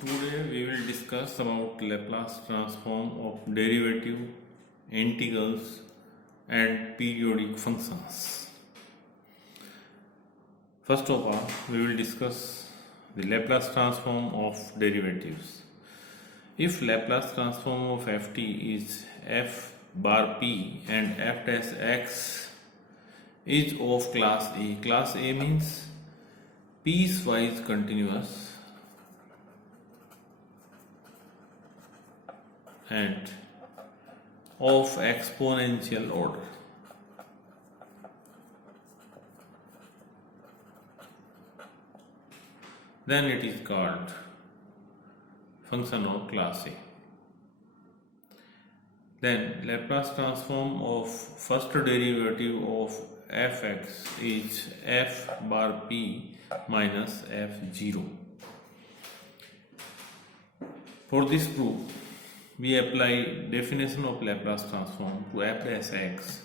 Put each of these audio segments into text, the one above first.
Today we will discuss about Laplace transform of derivative, integrals and periodic functions. First of all, we will discuss the Laplace transform of derivatives. If Laplace transform of ft is f bar p and f dash x is of class A means piecewise continuous and of exponential order. Then it is called function of class A. Then Laplace transform of first derivative of fx is f bar p minus f0. For this proof, we apply definition of Laplace transform to f dash x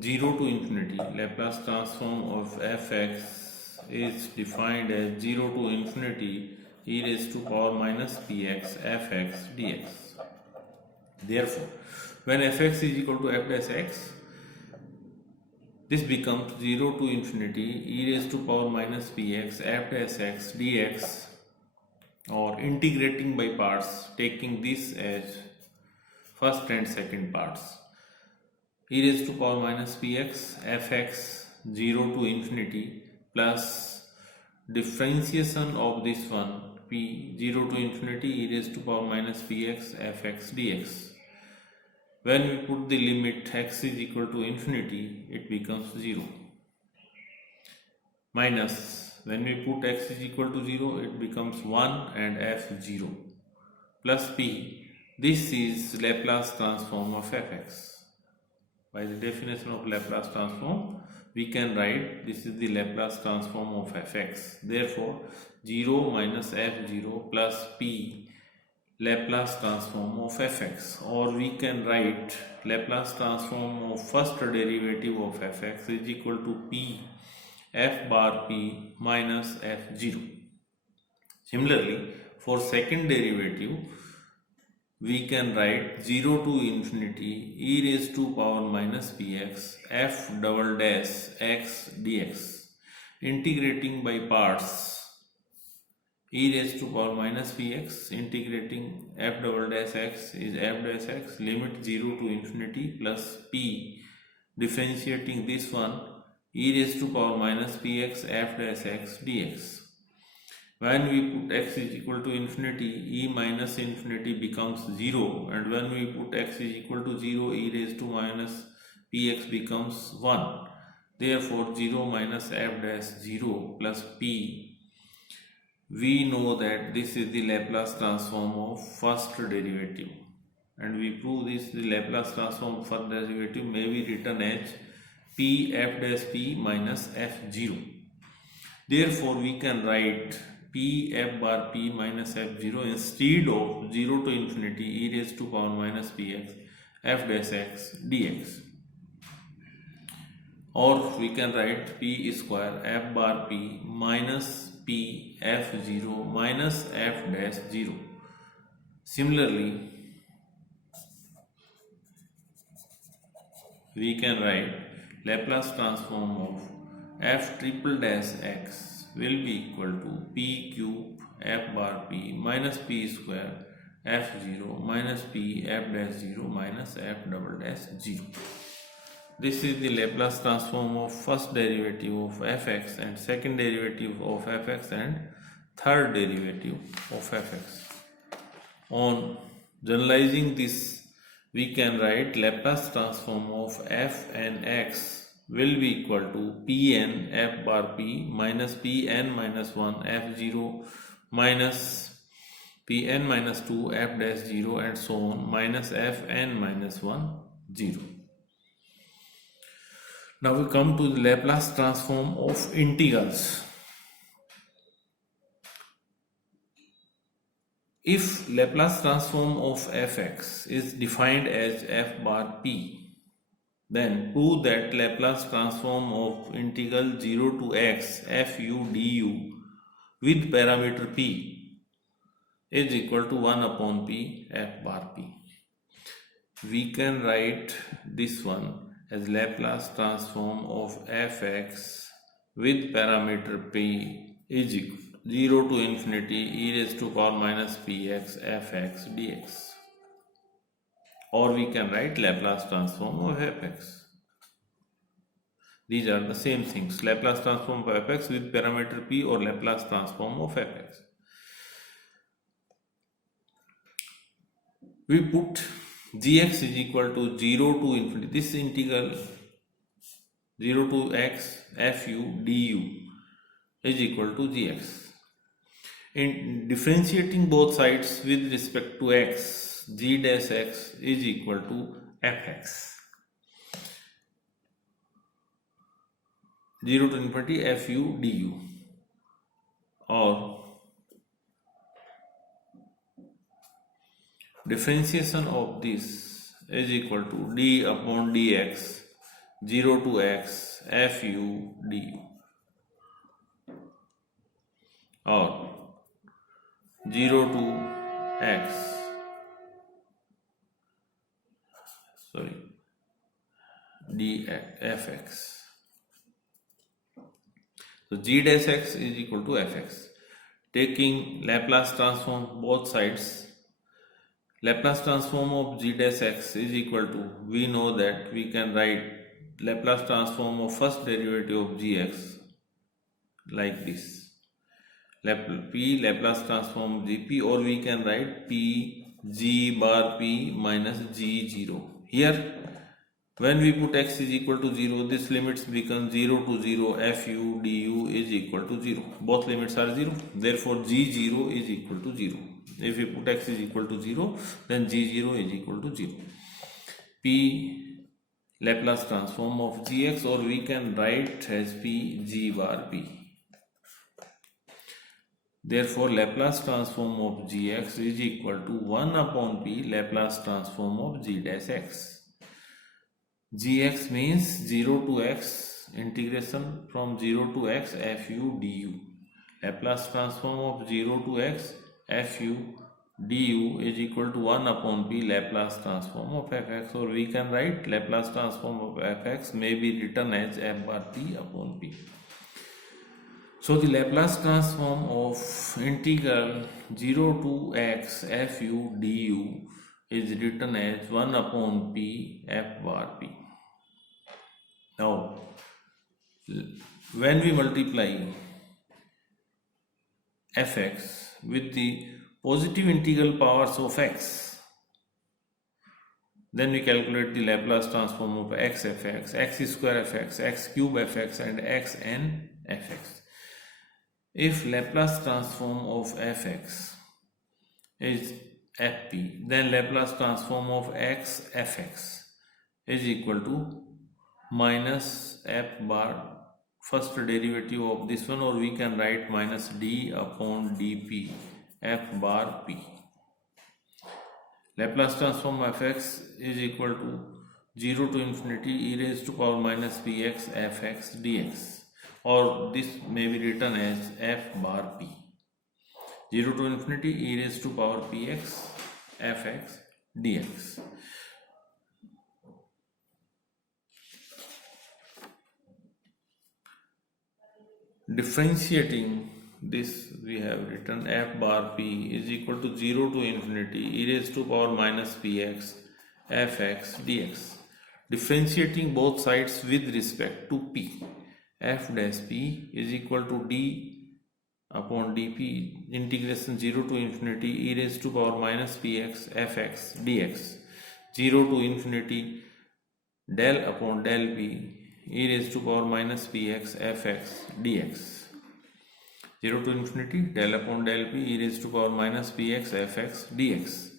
0 to infinity. Laplace transform of fx is defined as 0 to infinity e raised to power minus px fx dx. Therefore, when fx is equal to f dash x, this becomes 0 to infinity e raised to power minus px f dash x dx, or integrating by parts, taking this as first and second parts. E raised to power minus px fx 0 to infinity plus differentiation of this one p 0 to infinity e raised to power minus px fx dx. When we put the limit x is equal to infinity, it becomes 0. Minus, when we put x is equal to 0, it becomes 1 and f0 plus p. This is Laplace transform of fx. By the definition of Laplace transform, we can write this is the Laplace transform of fx. Therefore, 0 minus f0 plus p Laplace transform of fx, or we can write Laplace transform of first derivative of fx is equal to p f bar p minus f0. Similarly, for second derivative, we can write 0 to infinity e raised to power minus px f double dash x dx. Integrating by parts, e raised to power minus px integrating f double dash x is f dash x, limit 0 to infinity plus p, differentiating this one e raised to power minus px f dash x dx. When we put x is equal to infinity, e minus infinity becomes 0, and when we put x is equal to 0, e raised to minus px becomes 1. Therefore, 0 minus f dash 0 plus p, we know that this is the Laplace transform of first derivative, and we prove this the Laplace transform of first derivative may be written as p f dash p minus f0. Therefore, we can write p f bar p minus f0 instead of 0 to infinity e raised to power minus px f dash x dx. Or we can write p square f bar p minus p f0 minus f dash 0. Similarly, we can write Laplace transform of f triple dash x will be equal to p cube f bar p minus p square f0 minus p f dash 0 minus f double dash 0. This is the Laplace transform of first derivative of fx and second derivative of fx and third derivative of fx. On generalizing this, we can write Laplace transform of f and x will be equal to pn f bar p minus pn minus 1 f0 minus pn minus 2 f dash 0 and so on minus fn minus 1 0. Now we come to the Laplace transform of integrals. If Laplace transform of fx is defined as f bar p, then prove that Laplace transform of integral 0 to x fu du with parameter p is equal to 1 upon p f bar p. We can write this one as Laplace transform of fx with parameter p is equal 0 to infinity e raised to power minus px fx dx. Or we can write Laplace transform of fx. These are the same things, Laplace transform of fx with parameter p or Laplace transform of fx. We put gx is equal to 0 to infinity, this integral 0 to x fu du is equal to gx. In differentiating both sides with respect to x, g dash x is equal to fx. 0 to infinity fu du, or differentiation of this is equal to d upon dx 0 to x fu du, or 0 to x dfx. So g dash x is equal to fx. Taking Laplace transform both sides, Laplace transform of g dash x is equal to, we know that we can write Laplace transform of first derivative of gx like this, p Laplace transform gp, or we can write p g bar p minus g0. Here when we put x is equal to 0, this limits become 0 to 0 fu du is equal to 0. Both limits are 0, therefore g0 is equal to 0. If we put x is equal to 0, then g0 is equal to 0. P Laplace transform of gx, or we can write as p g bar p. Therefore Laplace transform of gx is equal to 1 upon p Laplace transform of g dash x. Gx means 0 to x integration from 0 to x fu du. Laplace transform of 0 to x fu du is equal to 1 upon p Laplace transform of fx, or we can write Laplace transform of fx may be written as f bar p upon p. So the Laplace transform of integral 0 to x fu du is written as 1 upon p f bar p. Now, when we multiply fx with the positive integral powers of x, then we calculate the Laplace transform of x fx, x square fx, x cube fx, and xn fx. If Laplace transform of fx is fp, then Laplace transform of x fx is equal to minus f bar first derivative of this one, or we can write minus d upon dp f bar p. Laplace transform of fx is equal to 0 to infinity e raised to power minus px fx dx, or this may be written as f bar p. 0 to infinity e raised to power px fx dx. Differentiating this, we have written f bar p is equal to 0 to infinity e raised to power minus px fx dx. Differentiating both sides with respect to p, f dash p is equal to d upon dp integration 0 to infinity e raised to power minus px fx dx. 0 to infinity del upon del p e raised to power minus px fx dx. 0 to infinity del upon del p e raised to power minus px fx dx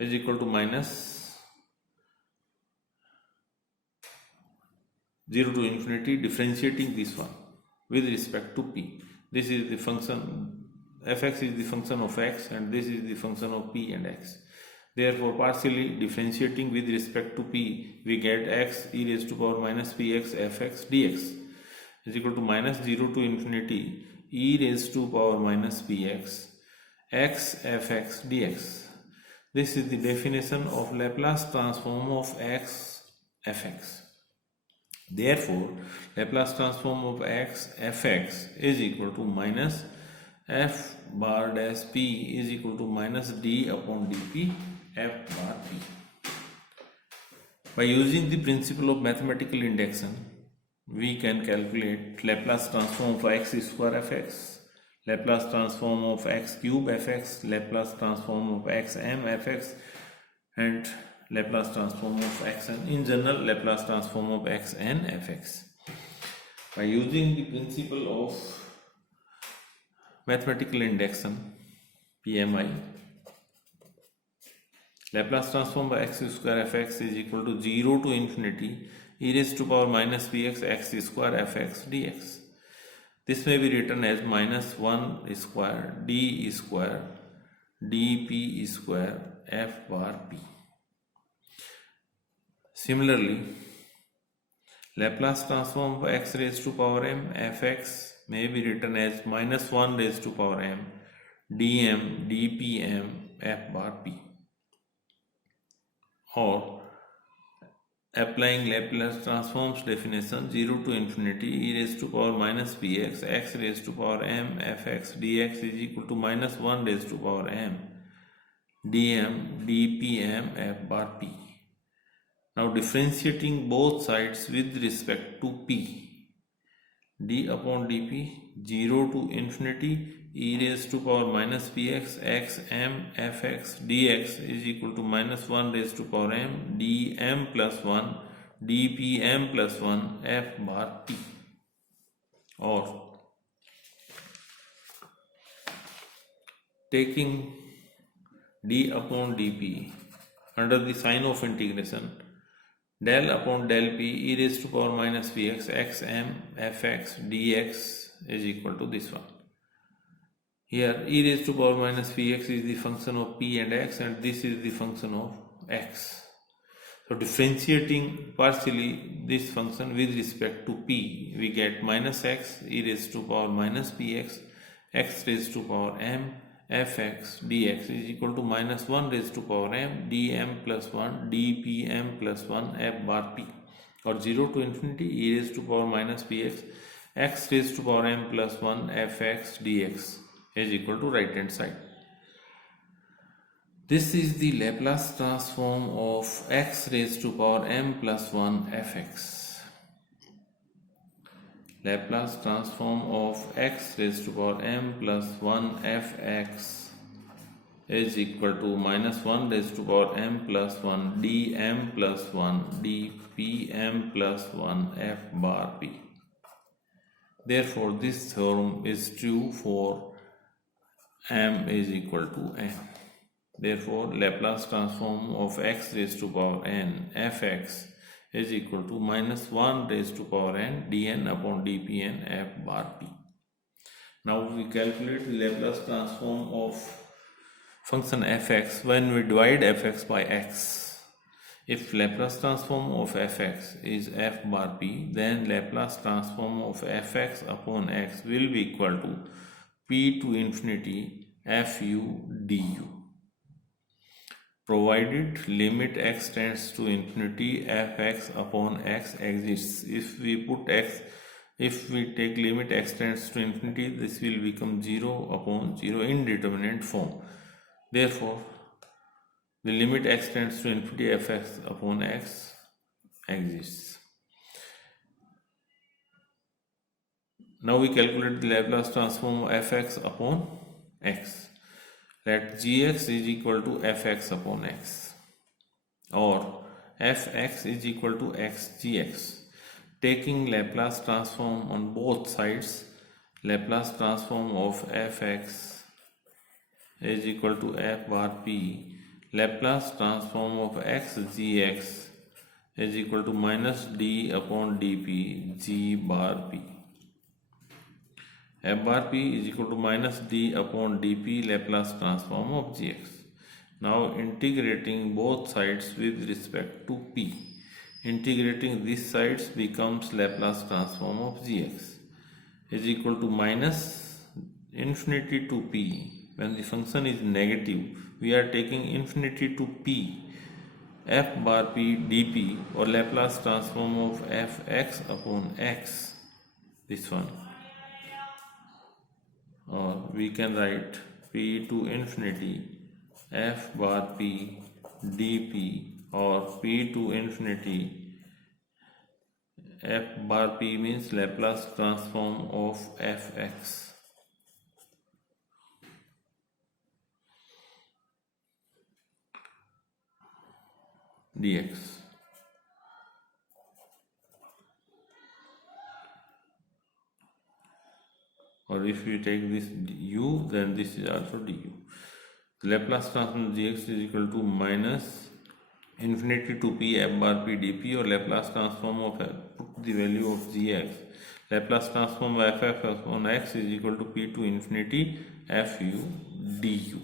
is equal to minus 0 to infinity, differentiating this one with respect to p. This is the function, fx is the function of x, and this is the function of p and x. Therefore, partially differentiating with respect to p, we get x e raised to power minus px fx dx is equal to minus 0 to infinity e raised to power minus px x fx dx. This is the definition of Laplace transform of x fx. Therefore, Laplace transform of x fx is equal to minus f bar dash p is equal to minus d upon dp f bar p. By using the principle of mathematical induction, we can calculate Laplace transform of x square fx, Laplace transform of x cube fx, Laplace transform of xm fx, and Laplace transform of xn. In general, Laplace transform of xn fx. By using the principle of mathematical induction, PMI, Laplace transform by x square fx is equal to 0 to infinity e raised to power minus bx x square fx dx. This may be written as minus 1 square d square dp square f bar p. Similarly, Laplace transform of x raised to power m fx may be written as minus 1 raised to power m dm dpm f bar p. Or applying Laplace transform's definition, 0 to infinity e raised to power minus bx x raised to power m fx dx is equal to minus 1 raised to power m dm dpm f bar p. Now differentiating both sides with respect to p, d upon dp 0 to infinity e raised to power minus px x m fx dx is equal to minus 1 raised to power m dm plus 1 dpm plus 1 f bar p. Or taking d upon dp under the sign of integration, del upon del p e raised to power minus px x m fx dx is equal to this one. Here e raised to power minus px is the function of p and x, and this is the function of x. So differentiating partially this function with respect to p, we get minus x e raised to power minus px x raised to power m fx dx is equal to minus 1 raised to power m dm plus 1 dpm plus 1 f bar p. Or 0 to infinity e raised to power minus px x raised to power m plus 1 fx dx is equal to right hand side. This is the Laplace transform of x raised to power m plus 1 fx. Laplace transform of x raised to power m plus 1 fx is equal to minus 1 raised to power m plus 1 dm plus 1 dpm plus 1 f bar p. Therefore, this theorem is true for m is equal to n. Therefore, Laplace transform of x raised to power n fx is equal to minus 1 raised to power n dn upon dpn f bar p. Now we calculate the Laplace transform of function fx when we divide fx by x. If Laplace transform of fx is f bar p, then Laplace transform of fx upon x will be equal to p to infinity fu du, provided limit x tends to infinity fx upon x exists. If we take limit x tends to infinity, this will become 0 upon 0 indeterminate form. Therefore, the limit x tends to infinity fx upon x exists. Now we calculate the Laplace transform of fx upon x. Let gx is equal to fx upon x, or fx is equal to xgx. Taking Laplace transform on both sides, Laplace transform of fx is equal to f bar p. Laplace transform of xgx is equal to minus d upon dp g bar p. F bar p is equal to minus d upon dp Laplace transform of gx. Now integrating both sides with respect to p. Integrating these sides becomes Laplace transform of gx is equal to minus infinity to p when the function is negative, we are taking infinity to p, f bar p dp, or Laplace transform of fx upon x, this one, or we can write p to infinity f bar p dp, or p to infinity f bar p means Laplace transform of fx. Dx. Or if you take this u, then this is also du. Laplace transform dx is equal to minus infinity to p f bar p dp, or Laplace transform of put the value of gx. Laplace transform of ff on x is equal to p to infinity fu du.